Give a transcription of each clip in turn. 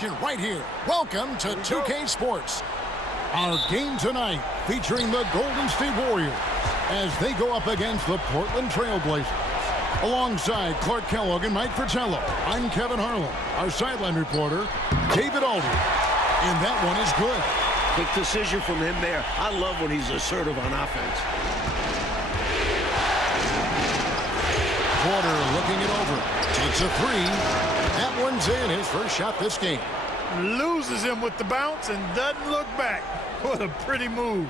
Right here. Welcome to 2K Sports. Our game tonight featuring the Golden State Warriors as they go up against the Portland Trailblazers. Alongside Clark Kellogg and Mike Fratello, I'm Kevin Harlan. Our sideline reporter, David Aldridge. And that one is good. Quick decision from him there. I love when he's assertive on offense. Porter looking it over. Takes a three. That one's in, his first shot this game. Loses him with the bounce and doesn't look back. What a pretty move.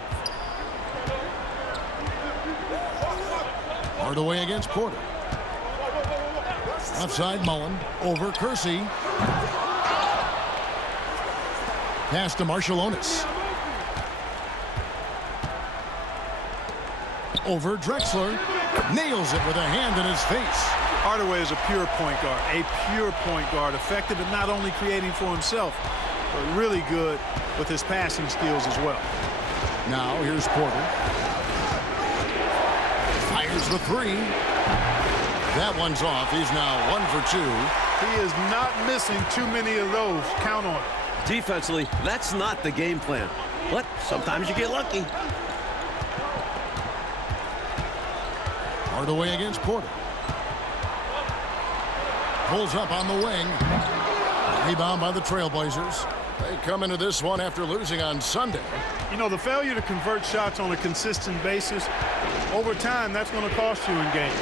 Hardaway against Porter. Outside Mullen. Over Kersey. Pass to Marciulionis. Over Drexler. Nails it with a hand in his face. Hardaway is a pure point guard. A pure point guard. Effective at not only creating for himself, but really good with his passing skills as well. Now here's Porter. Fires the three. That one's off. He's now 1 for 2. He is not missing too many of those. Count on it. Defensively, that's not the game plan. But sometimes you get lucky. Hardaway against Porter. Pulls up on the wing. Rebound by the Trailblazers. They come into this one after losing on Sunday. You know, the failure to convert shots on a consistent basis, over time, that's going to cost you in games.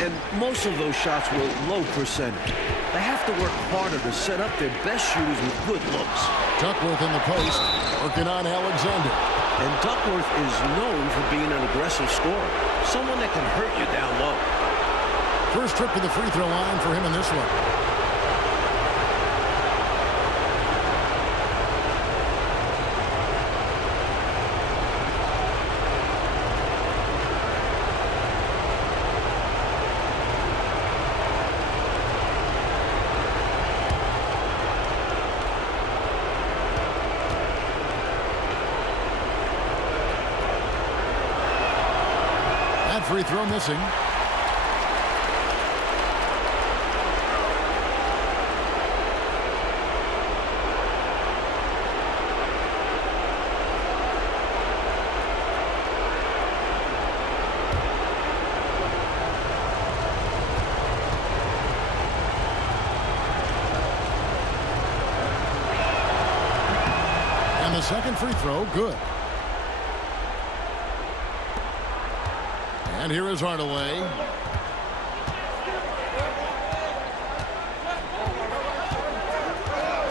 And most of those shots were low percentage. They have to work harder to set up their best shooters with good looks. Duckworth in the post, working on Alexander. And Duckworth is known for being an aggressive scorer. Someone that can hurt you down low. First trip to the free throw line for him in this one. That free throw missing. And the second free throw, good. And here is Hardaway.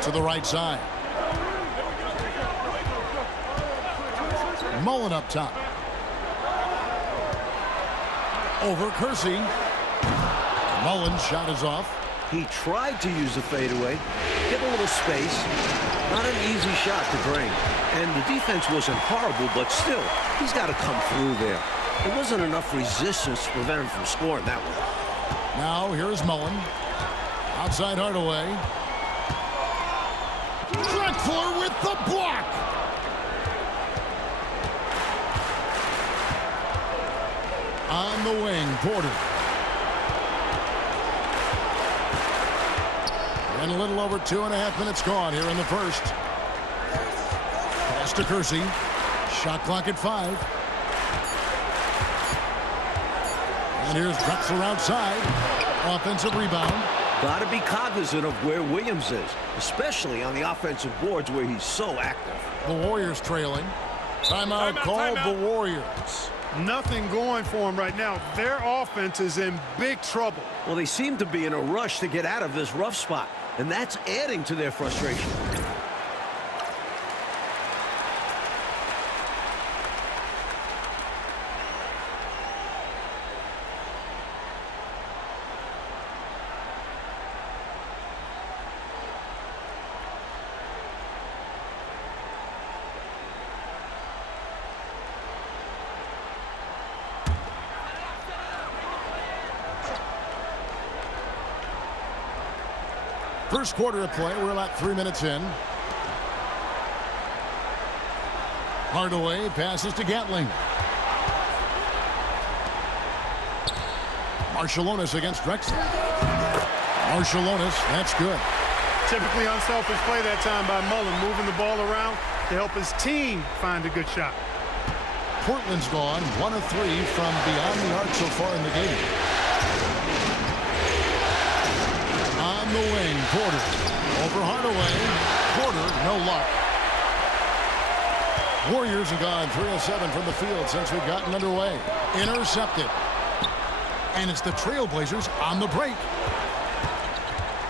To the right side. Mullen up top. Over Kersey. Mullen's shot is off. He tried to use the fadeaway, get a little space. Not an easy shot to drain. And the defense wasn't horrible, but still, he's got to come through there. There wasn't enough resistance to prevent him from scoring that one. Now here's Mullen. Outside Hardaway. Drexler with the block. On the wing, Porter. And a little over 2.5 minutes gone here in the first. Pass to Kersey. Shot clock at 5. And here's Drexler outside. Offensive rebound. Got to be cognizant of where Williams is, especially on the offensive boards where he's so active. The Warriors trailing. Timeout called the Warriors. Nothing going for them right now. Their offense is in big trouble. Well, they seem to be in a rush to get out of this rough spot, and that's adding to their frustration. First quarter of play. We're about 3 minutes in. Hardaway passes to Gatling. Marciulionis against Drexler. Marciulionis, that's good. Typically unselfish play that time by Mullen, moving the ball around to help his team find a good shot. Portland's gone 1 of 3 from beyond the arc so far in the game. On the wing, Porter. Over Hardaway. Porter, no luck. Warriors have gone 3 of 7 from the field since we've gotten underway. Intercepted. And it's the Trailblazers on the break.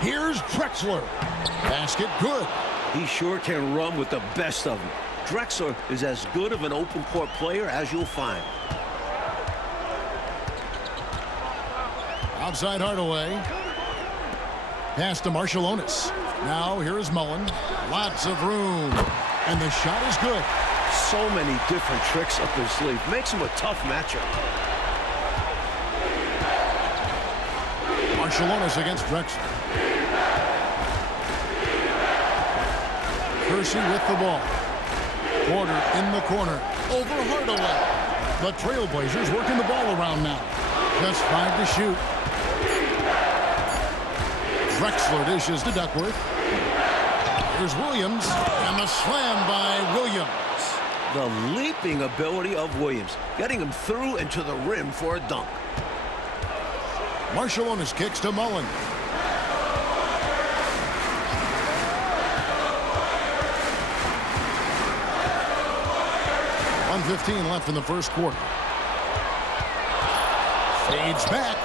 Here's Drexler. Basket good. He sure can run with the best of them. Drexler is as good of an open court player as you'll find. Outside Hardaway. Pass to Marciulionis. Now here is Mullen. Lots of room. And the shot is good. So many different tricks up his sleeve. Makes him a tough matchup. Marciulionis against Drexler. Kersey with the ball. Porter in the corner. Over Hardaway. The Trailblazers working the ball around now. Just 5 to shoot. Drexler dishes to Duckworth. Here's Williams. And the slam by Williams. The leaping ability of Williams. Getting him through and to the rim for a dunk. Marciulionis kicks to Mullen. .1:15 left in the first quarter. Fades back.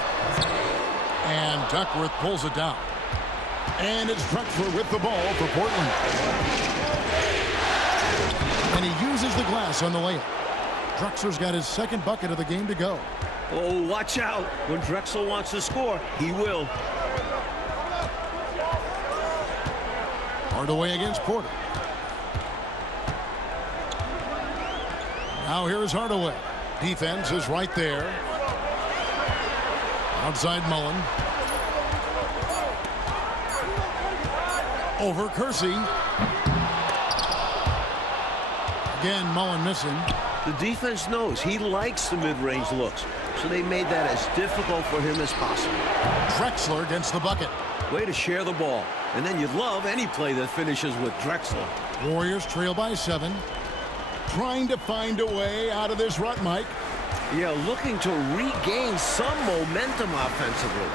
And Duckworth pulls it down. And it's Drexler with the ball for Portland. And he uses the glass on the layup. Drexler's got his second bucket of the game to go. Oh, watch out. When Drexler wants to score, he will. Hardaway against Porter. Now here's Hardaway. Defense is right there. Outside Mullen. Over Kersey. Again, Mullen missing. The defense knows he likes the mid-range looks, so they made that as difficult for him as possible. Drexler against the bucket. Way to share the ball. And then you'd love any play that finishes with Drexler. Warriors trail by 7. Trying to find a way out of this rut, Mike. Yeah, looking to regain some momentum offensively.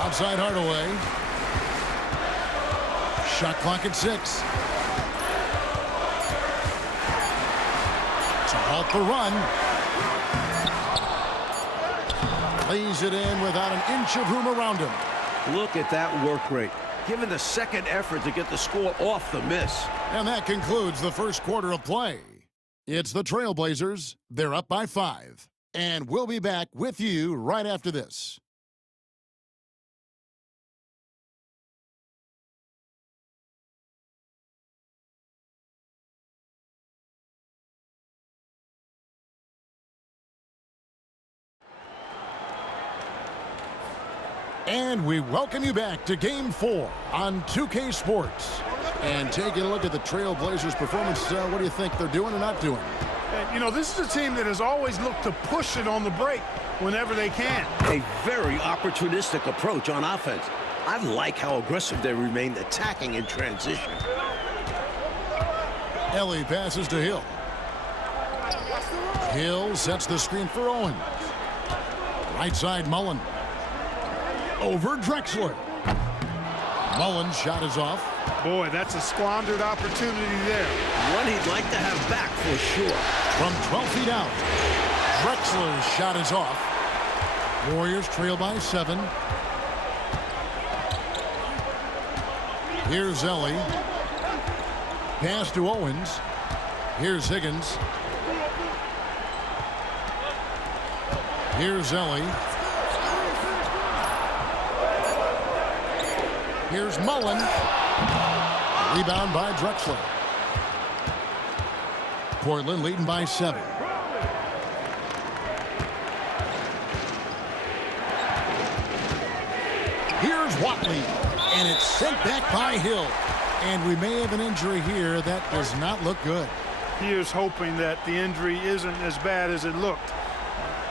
Outside Hardaway. Shot clock at 6. To halt the run. Lays it in without an inch of room around him. Look at that work rate. Given the second effort to get the score off the miss. And that concludes the first quarter of play. It's the Trailblazers. They're up by 5. And we'll be back with you right after this. And we welcome you back to Game 4 on 2K Sports. And taking a look at the Trailblazers' performance, what do you think they're doing or not doing? And, you know, this is a team that has always looked to push it on the break whenever they can. A very opportunistic approach on offense. I like how aggressive they remained attacking in transition. Ellie passes to Hill. Hill sets the screen for Owens. Right side, Mullen. Over Drexler. Mullen's shot is off. Boy, that's a squandered opportunity there. One he'd like to have back for sure. From 12 feet out, Drexler's shot is off. Warriors trail by 7. Here's Ellie. Pass to Owens. Here's Higgins. Here's Ellie. Here's Mullen. Rebound by Drexler. Portland leading by 7. Here's Watley. And it's sent back by Hill. And we may have an injury here that does not look good. Here's hoping that the injury isn't as bad as it looked.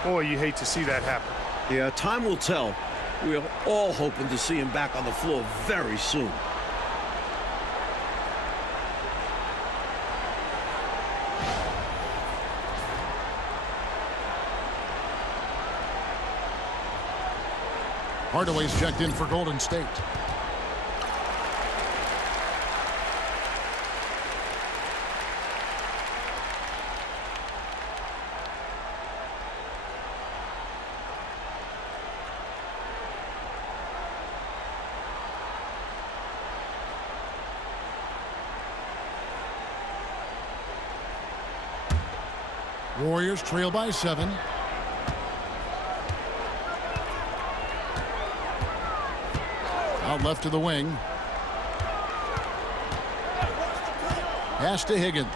Boy, you hate to see that happen. Yeah, time will tell. We're all hoping to see him back on the floor very soon. Hardaway's checked in for Golden State. Warriors trail by 7. Out left to the wing. Pass to Higgins.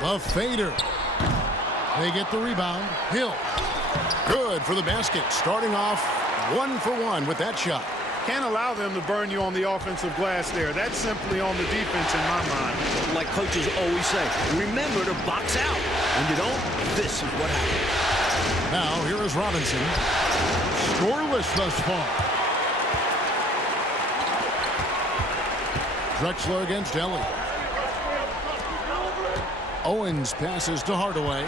The fader. They get the rebound. Hill. Good for the basket. Starting off 1 for 1 with that shot. Can't allow them to burn you on the offensive glass there. That's simply on the defense in my mind. Like coaches always say, remember to box out. When you don't, this is what happens. Now here is Robinson. Scoreless thus far. Drexler against Ellie. Owens passes to Hardaway.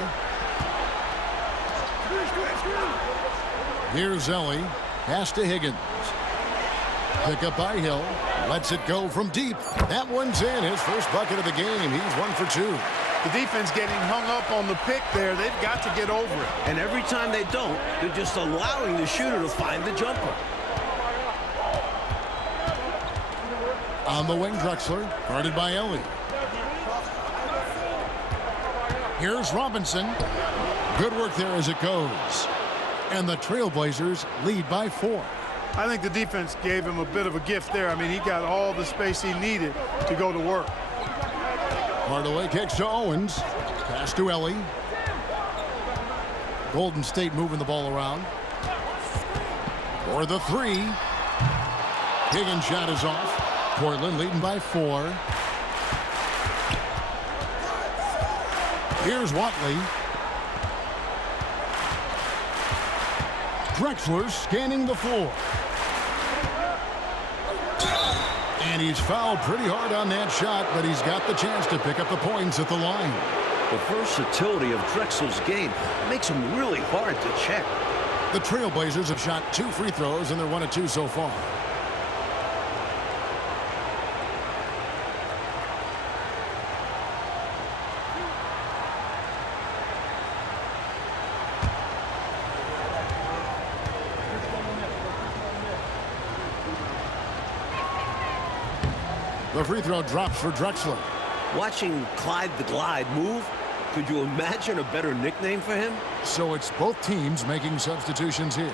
Here's Ellie. Pass to Higgins. Pick up by Hill. Lets it go from deep. That one's in. His first bucket of the game. He's 1 for 2. The defense getting hung up on the pick there. They've got to get over it. And every time they don't, they're just allowing the shooter to find the jumper. On the wing, Drexler. Guarded by Ellie. Here's Robinson. Good work there as it goes. And the Trailblazers lead by 4. I think the defense gave him a bit of a gift there. I mean, he got all the space he needed to go to work. Hardaway kicks to Owens. Pass to Ellie. Golden State moving the ball around. For the 3. Higgins' shot is off. Portland leading by 4. Here's Watley. Drexler scanning the floor. And he's fouled pretty hard on that shot, but he's got the chance to pick up the points at the line. The versatility of Drexler's game makes him really hard to check. The Trailblazers have shot 2 free throws, and they're 1 of 2 so far. The free throw drops for Drexler. Watching Clyde the Glide move, could you imagine a better nickname for him? So it's both teams making substitutions here.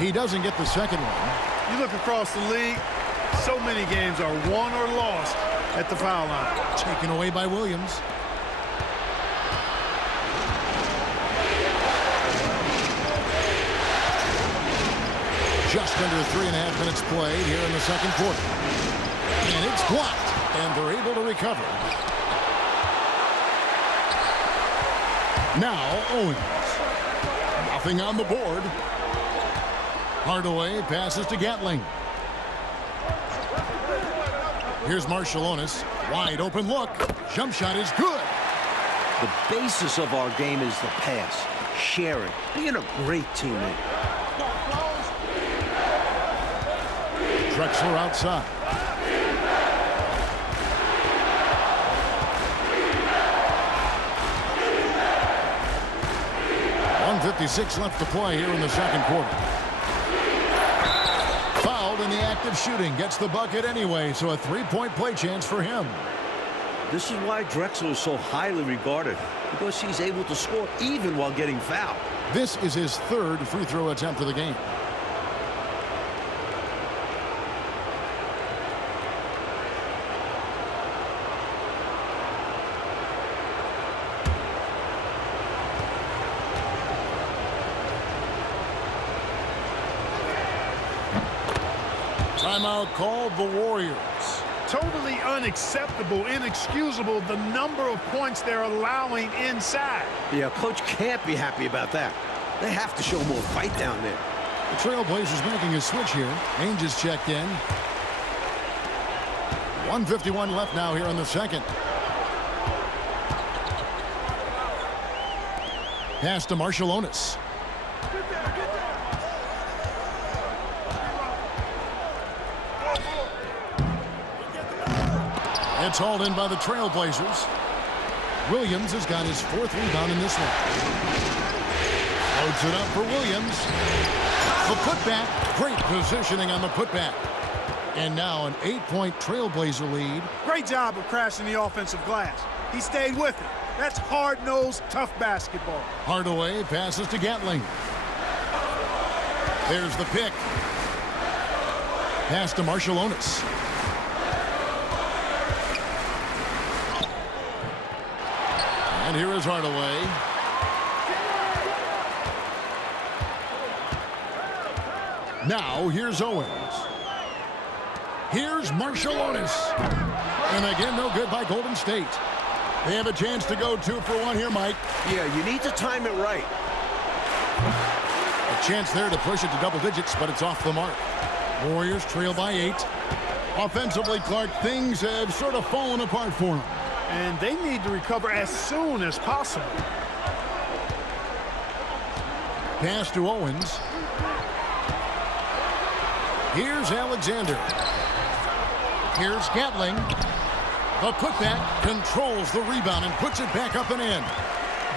He doesn't get the second one. You look across the league, so many games are won or lost at the foul line. Taken away by Williams. Just under 3.5 minutes played here in the second quarter. And it's blocked, and they're able to recover. Now Owens. Nothing on the board. Hardaway passes to Gatling. Here's Marciulionis. Wide open look. Jump shot is good. The basis of our game is the pass, sharing, being a great teammate. Drexler outside. .156 left to play here in the second quarter. Fouled in the act of shooting. Gets the bucket anyway, so a 3-point play chance for him. This is why Drexler is so highly regarded, because he's able to score even while getting fouled. This is his 3rd free throw attempt of the game. Timeout called the Warriors. Totally unacceptable, inexcusable, the number of points they're allowing inside. Yeah, coach can't be happy about that. They have to show more fight down there. The Trailblazers making a switch here. Ainge is checked in. 1:51 left now here in the second. Pass to Marshallonis. It's hauled in by the Trailblazers. Williams has got his 4th rebound in this one. Loads it up for Williams. The putback. Great positioning on the putback. And now an 8-point Trailblazer lead. Great job of crashing the offensive glass. He stayed with it. That's hard-nosed, tough basketball. Hardaway passes to Gatling. There's the pick. Pass to Marshallonis. And here is Hardaway. Now here's Owens. Here's Marshallonis. And again, no good by Golden State. They have a chance to go 2 for 1 here, Mike. Yeah, you need to time it right. A chance there to push it to double digits, but it's off the mark. Warriors trail by 8. Offensively, Clark, things have sort of fallen apart for them. And they need to recover as soon as possible. Pass to Owens. Here's Alexander. Here's Gatling. The putback controls the rebound and puts it back up and in.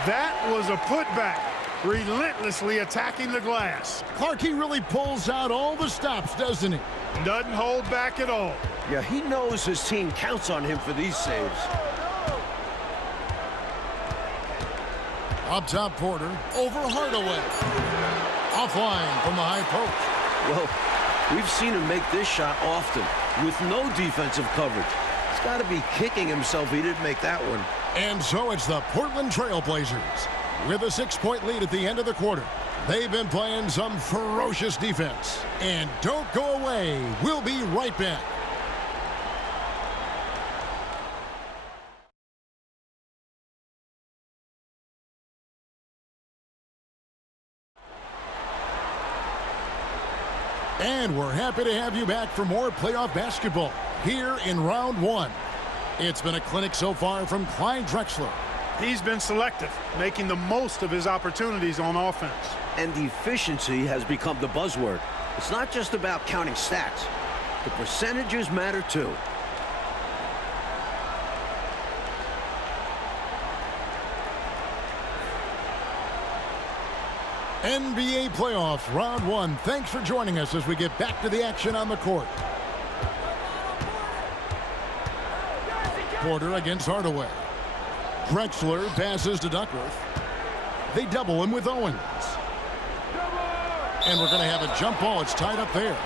That was a putback, relentlessly attacking the glass. Clark, he really pulls out all the stops, doesn't he? Doesn't hold back at all. Yeah, he knows his team counts on him for these saves. Up top, Porter. Over Hardaway. Offline from the high post. Well, we've seen him make this shot often with no defensive coverage. He's got to be kicking himself he didn't make that one. And so it's the Portland Trailblazers with a 6-point lead at the end of the quarter. They've been playing some ferocious defense. And don't go away. We'll be right back. And we're happy to have you back for more playoff basketball here in round 1. It's been a clinic so far from Clyde Drexler. He's been selective, making the most of his opportunities on offense. And efficiency has become the buzzword. It's not just about counting stats. The percentages matter too. NBA playoff round 1. Thanks for joining us as we get back to the action on the court. Porter against Hardaway. Drexler passes to Duckworth. They double him with Owens. And we're going to have a jump ball. It's tied up there.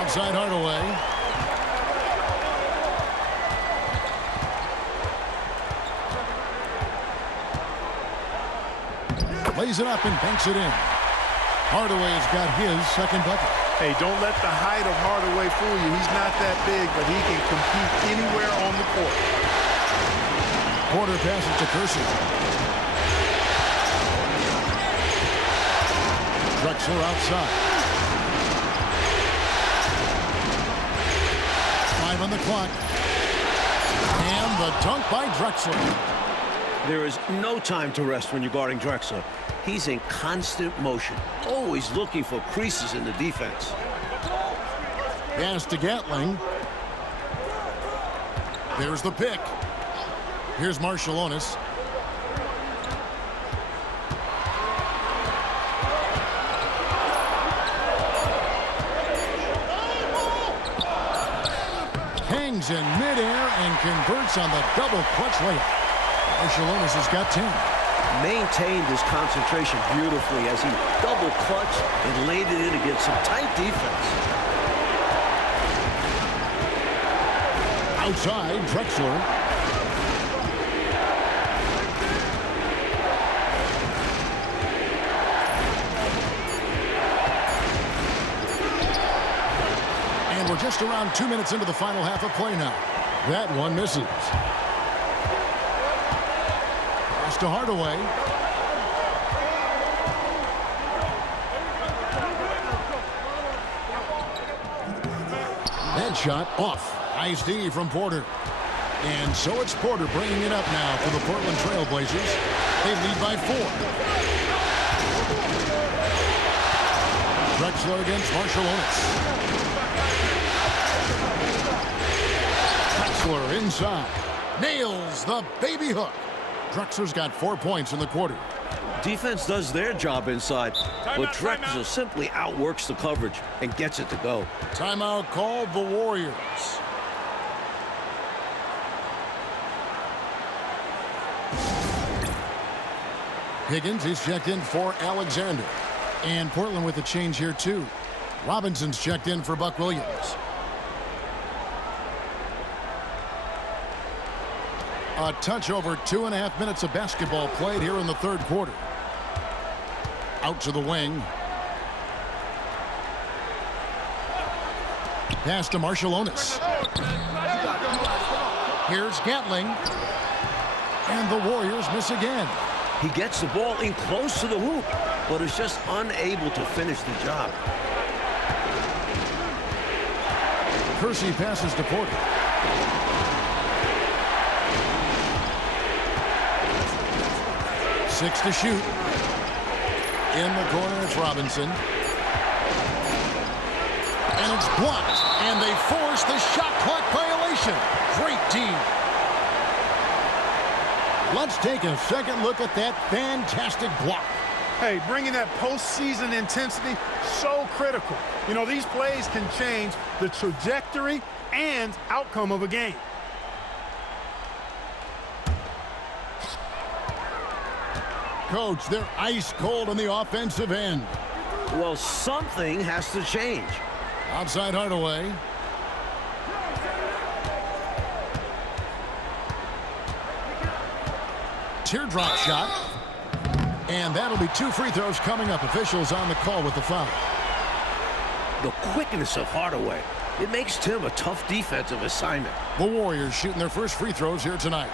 Outside Hardaway. Lays it up and banks it in. Hardaway has got his second bucket. Hey, don't let the height of Hardaway fool you. He's not that big, but he can compete anywhere on the court. Porter passes to Kersey. Drexler outside. 5 on the clock. And the dunk by Drexler. There is no time to rest when you're guarding Drexler. He's in constant motion, always looking for creases in the defense. Pass to Gatling. There's the pick. Here's Marshallonis. Hangs in midair and converts on the double clutch layup. Marshallonis has got 10. Maintained his concentration beautifully as he double clutched and laid it in against some tight defense. Outside, Drexler. And we're just around 2 minutes into the final half of play now. That one misses. Pass to Hardaway. That shot off. Nice D from Porter. And so it's Porter bringing it up now for the Portland Trailblazers. They lead by 4. Drexler against Marciulionis. Drexler inside. Nails the baby hook. Drexler's got 4 points in the quarter. Defense does their job inside, but Drexler simply outworks the coverage and gets it to go. Timeout called the Warriors. Higgins, he's checked in for Alexander. And Portland with a change here, too. Robinson's checked in for Buck Williams. A touch over 2.5 minutes of basketball played here in the third quarter. Out to the wing. Pass to Marciulionis. Here's Gatling. And the Warriors miss again. He gets the ball in close to the hoop, but is just unable to finish the job. Kersey passes to Porter. Six to shoot. In the corner, it's Robinson. And it's blocked. And they force the shot clock violation. Great D. Let's take a second look at that fantastic block. Hey, bringing that postseason intensity, so critical. You know, these plays can change the trajectory and outcome of a game. Coach, they're ice cold on the offensive end. Well, something has to change. Outside Hardaway. Teardrop shot. And that'll be 2 free throws coming up. Officials on the call with the foul. The quickness of Hardaway, it makes Tim a tough defensive assignment. The Warriors shooting their first free throws here tonight.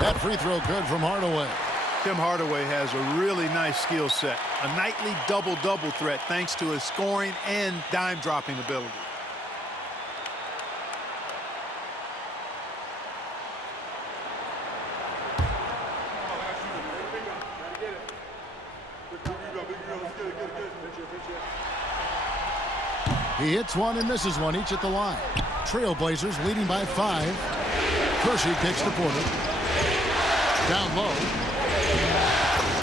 That free throw good from Hardaway. Tim Hardaway has a really nice skill set. A nightly double-double threat thanks to his scoring and dime-dropping ability. He hits one and misses one, each at the line. Trailblazers leading by 5. Kersey kicks to Porter. Down low.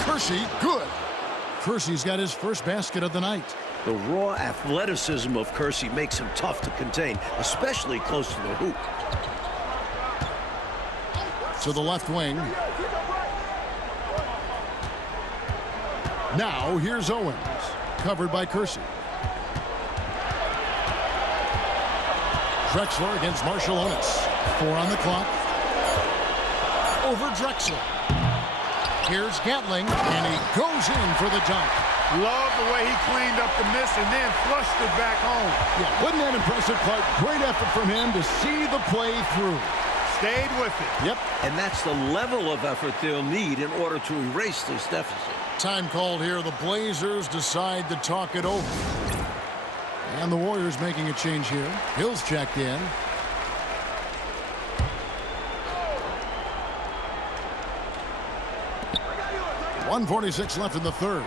Kersey, good. Kersey's got his first basket of the night. The raw athleticism of Kersey makes him tough to contain, especially close to the hoop. To the left wing. Now here's Owens. Covered by Kersey. Drexler against Marciulionis. 4 on the clock. Over Drexler. Here's Gatling, and he goes in for the dunk. Love the way he cleaned up the miss and then flushed it back home. Yeah, wasn't that impressive, Clark? Great effort from him to see the play through. Stayed with it. Yep. And that's the level of effort they'll need in order to erase this deficit. Time called here. The Blazers decide to talk it over. And the Warriors making a change here. Hill's checked in. .146 left in the third.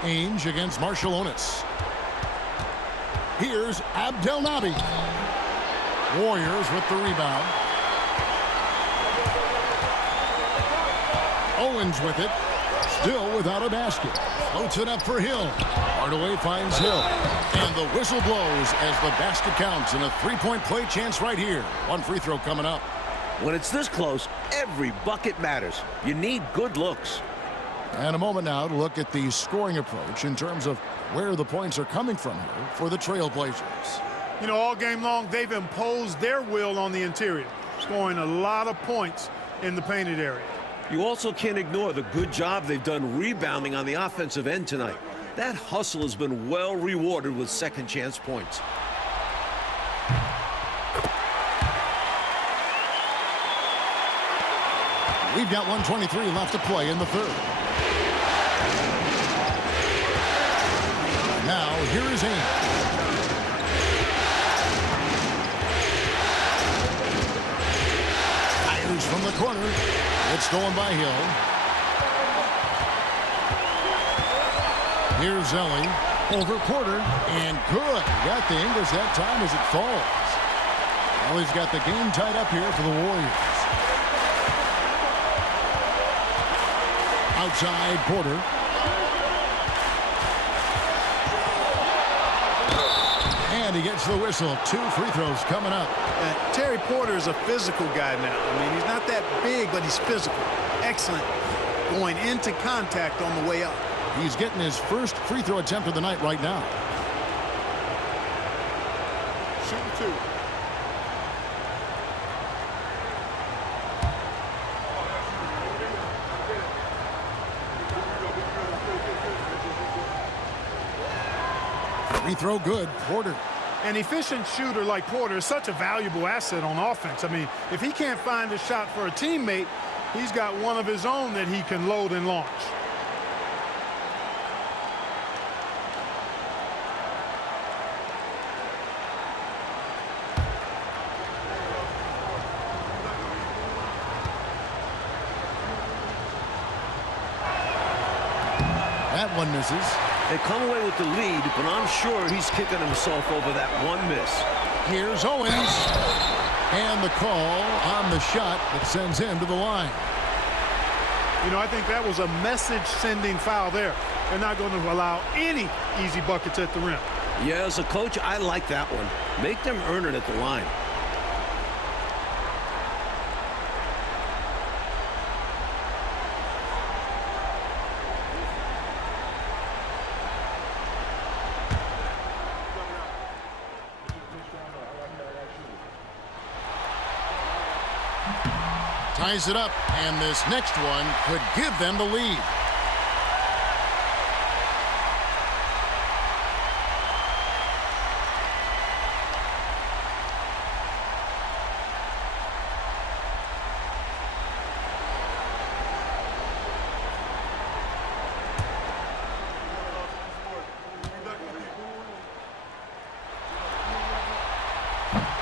Ainge against Marciulionis. Here's Abdelnaby. Warriors with the rebound. Owens with it. Still without a basket. Floats it up for Hill. Hardaway finds Hill. And the whistle blows as the basket counts, and a three-point play chance right here. One free throw coming up. When it's this close, every bucket matters. You need good looks. And a moment now to look at the scoring approach in terms of where the points are coming from here for the Trailblazers. You know, all game long, they've imposed their will on the interior, scoring a lot of points in the painted area. You also can't ignore the good job they've done rebounding on the offensive end tonight. That hustle has been well rewarded with second chance points. We've got 1:23 left to play in the third. Now, here is Ames. Fires from the corner. It's stolen by Hill. Here's Zelly. Over Porter. And good. Got the English that time as it falls. Well, he's got the game tied up here for the Warriors. Outside Porter. And he gets the whistle. 2 free throws coming up. Terry Porter is a physical guy now. I mean, he's not that big, but he's physical. Excellent. Going into contact on the way up. He's getting his first free throw attempt of the night right now. Shooting 2. Free throw good. Porter. An efficient shooter like Porter is such a valuable asset on offense. I mean, if he can't find a shot for a teammate, he's got one of his own that he can load and launch. That one misses. They come away with the lead, but I'm sure he's kicking himself over that one miss. Here's Owens. And the call on the shot that sends him to the line. You know, I think that was a message-sending foul there. They're not going to allow any easy buckets at the rim. Yeah, as a coach, I like that one. Make them earn it at the line. Ties it up, and this next one could give them the lead.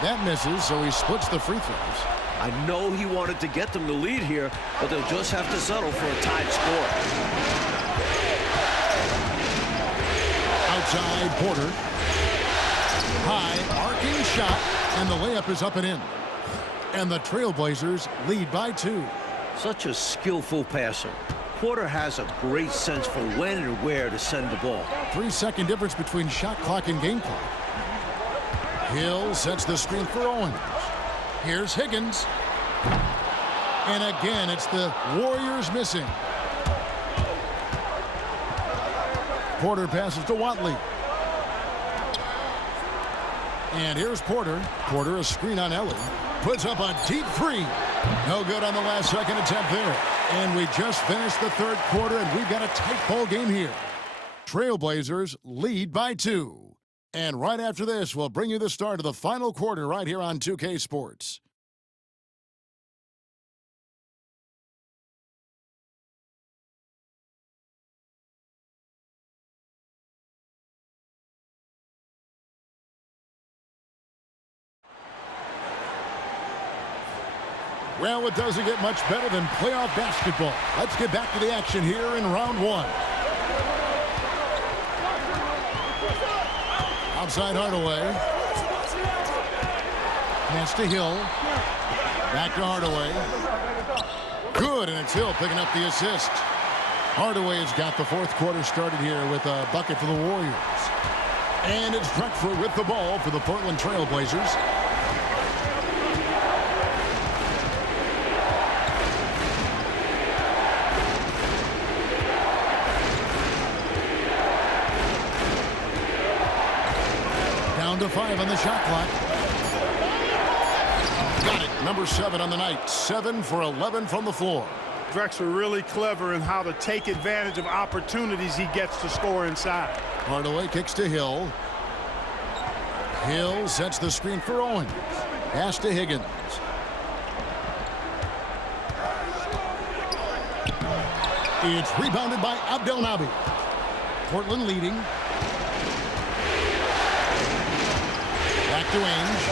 That misses, so he splits the free throws. I know he wanted to get them the lead here, but they'll just have to settle for a tied score. Outside Porter. High arcing shot, and the layup is up and in. And the Trailblazers lead by 2. Such a skillful passer. Porter has a great sense for when and where to send the ball. 3-second difference between shot clock and game clock. Hill sets the screen for Owens. Here's Higgins. And again, it's the Warriors missing. Porter passes to Watley. And here's Porter. Porter, a screen on Ellie. Puts up a deep 3. No good on the last second attempt there. And we just finished the third quarter, and we've got a tight ball game here. Trailblazers lead by 2. And right after this, we'll bring you the start of the final quarter right here on 2K Sports. Well, it doesn't get much better than playoff basketball. Let's get back to the action here in round 1. Outside Hardaway. Pass to Hill. Back to Hardaway. Good, and it's Hill picking up the assist. Hardaway has got the fourth quarter started here with a bucket for the Warriors. And it's Drexler with the ball for the Portland Trailblazers. Down to 5 on the shot clock. Got it. Number 7 on the night. 7 for 11 from the floor. Drexler really clever in how to take advantage of opportunities he gets to score inside. Hardaway kicks to Hill. Hill sets the screen for Owens. Pass to Higgins. It's rebounded by Abdelnaby. Portland leading. Back to Ainge.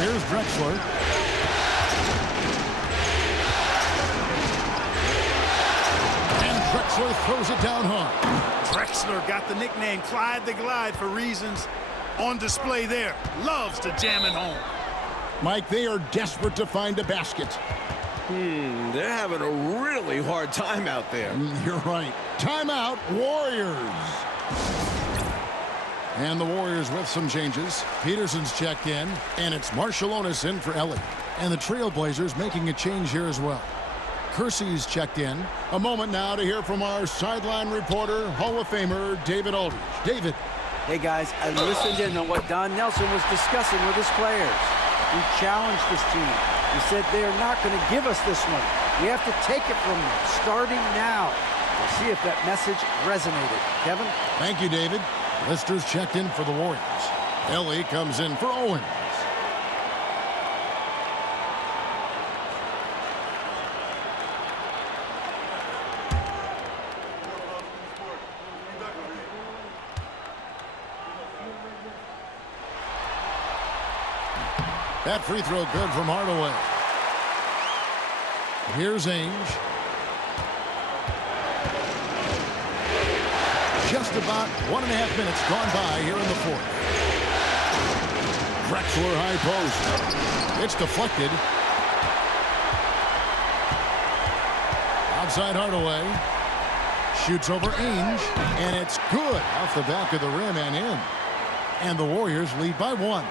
Here's Drexler. And Drexler throws it down hard. Drexler got the nickname Clyde the Glide for reasons on display there. Loves to jam it home. Mike, they are desperate to find a basket. They're having a really hard time out there. You're right. Timeout, Warriors. And the Warriors with some changes. Peterson's checked in, and it's Marciulionis in for Ellie. And the Trailblazers making a change here as well. Kersey's checked in. A moment now to hear from our sideline reporter, Hall of Famer David Aldridge. David. Hey, guys, I listened in on what Don Nelson was discussing with his players. He challenged his team. He said they are not going to give us this one. We have to take it from them, starting now. We'll see if that message resonated. Kevin? Thank you, David. Lister's checked in for the Warriors. Ellie comes in for Owens. That free throw good from Hardaway. Here's Ainge. Just about 1.5 minutes gone by here in the fourth. Drexler high post. It's deflected. Outside Hardaway. Shoots over Ainge. And it's good off the back of the rim and in. And the Warriors lead by 1.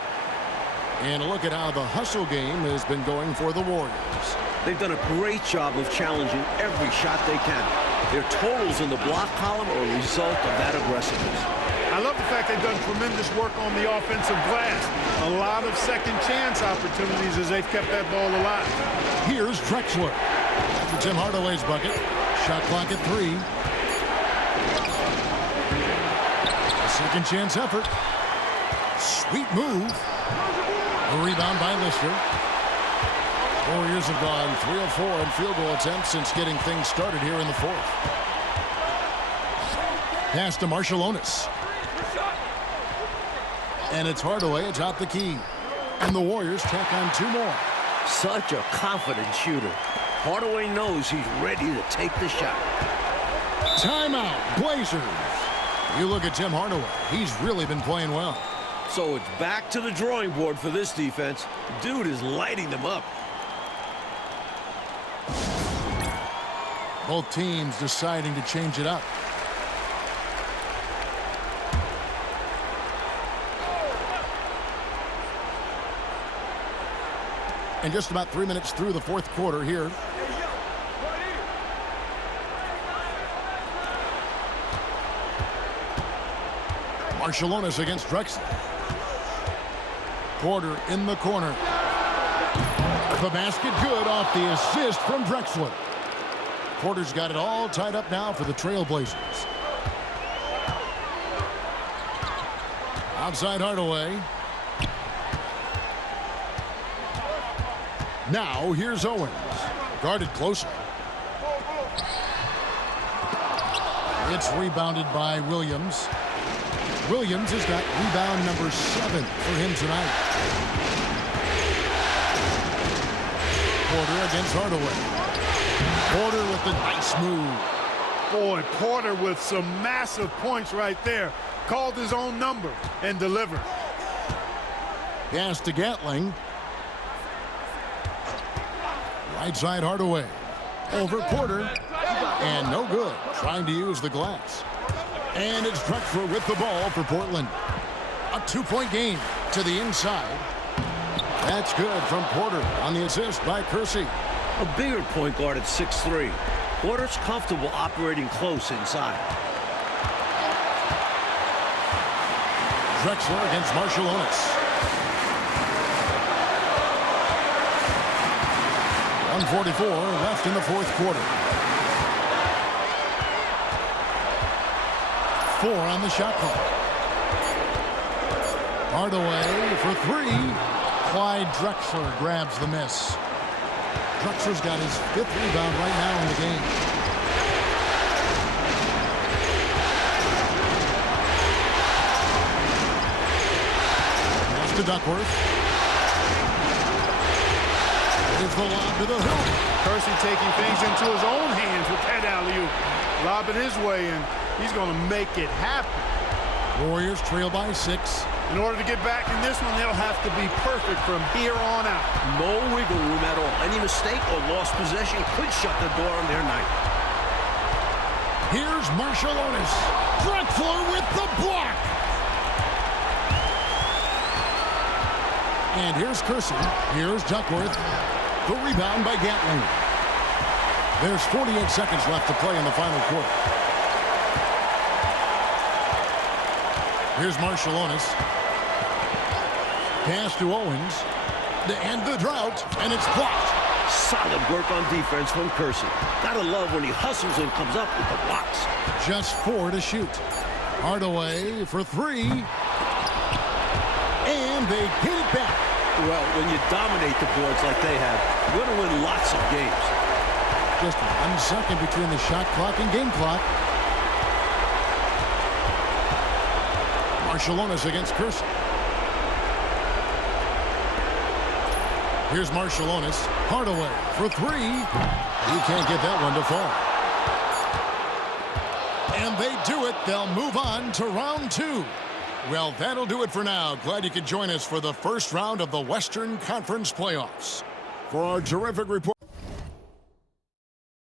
And a look at how the hustle game has been going for the Warriors. They've done a great job of challenging every shot they can. Their totals in the block column are a result of that aggressiveness. I love the fact they've done tremendous work on the offensive glass. A lot of second chance opportunities as they've kept that ball alive. Here's Drexler. After Tim Hardaway's bucket. Shot clock at 3. A second chance effort. Sweet move. A rebound by Lister. Warriors have gone 3 of 4 in field goal attempts since getting things started here in the fourth. Pass to Marciulionis. And it's Hardaway atop the key. And the Warriors tack on 2 more. Such a confident shooter. Hardaway knows he's ready to take the shot. Timeout, Blazers. You look at Tim Hardaway. He's really been playing well. So it's back to the drawing board for this defense. Dude is lighting them up. Both teams deciding to change it up. And just about 3 minutes through the fourth quarter here. Marciulionis against Drexler. Porter in the corner. The basket good off the assist from Drexler. Porter's got it all tied up now for the Trailblazers. Outside Hardaway. Now here's Owens. Guarded closer. It's rebounded by Williams. Williams has got rebound number 7 for him tonight. Porter against Hardaway. Porter with the nice move. Boy, Porter with some massive points right there. Called his own number and delivered. Pass to Gatling. Right side Hardaway. Over Porter. And no good. Trying to use the glass. And it's Drexler with the ball for Portland. A 2-point game to the inside. That's good from Porter on the assist by Kersey. A bigger point guard at 6'3". Porter's comfortable operating close inside. Drexler against Marshallonis. 1:44 left in the fourth quarter. 4 on the shot clock. Hardaway for 3. Clyde Drexler grabs the miss. Drexler's got his 5th rebound right now in the game. Pass to Duckworth. Here's the lob to the hoop. Kersey taking things into his own hands with that alley-oop. Lob it his way, and he's going to make it happen. Warriors trail by 6. In order to get back in this one, they'll have to be perfect from here on out. No wiggle room at all. Any mistake or lost possession could shut the door on their night. Here's Marshallonis. Drexler with the block. And here's Kersey. Here's Duckworth. The rebound by Gatling. There's 48 seconds left to play in the final quarter. Here's Marshallonis. Pass to Owens. To end the drought, and it's blocked. Solid work on defense from Kersey. Gotta love when he hustles and comes up with the blocks. Just 4 to shoot. Hardaway for 3. And they hit it back. Well, when you dominate the boards like they have, you're going to win lots of games. Just 1 second between the shot clock and game clock. Marshallonis against Kersey. Here's Marshallonis. Hardaway for 3. He can't get that one to fall. And they do it. They'll move on to round 2. Well, that'll do it for now. Glad you could join us for the first round of the Western Conference playoffs. For our terrific report.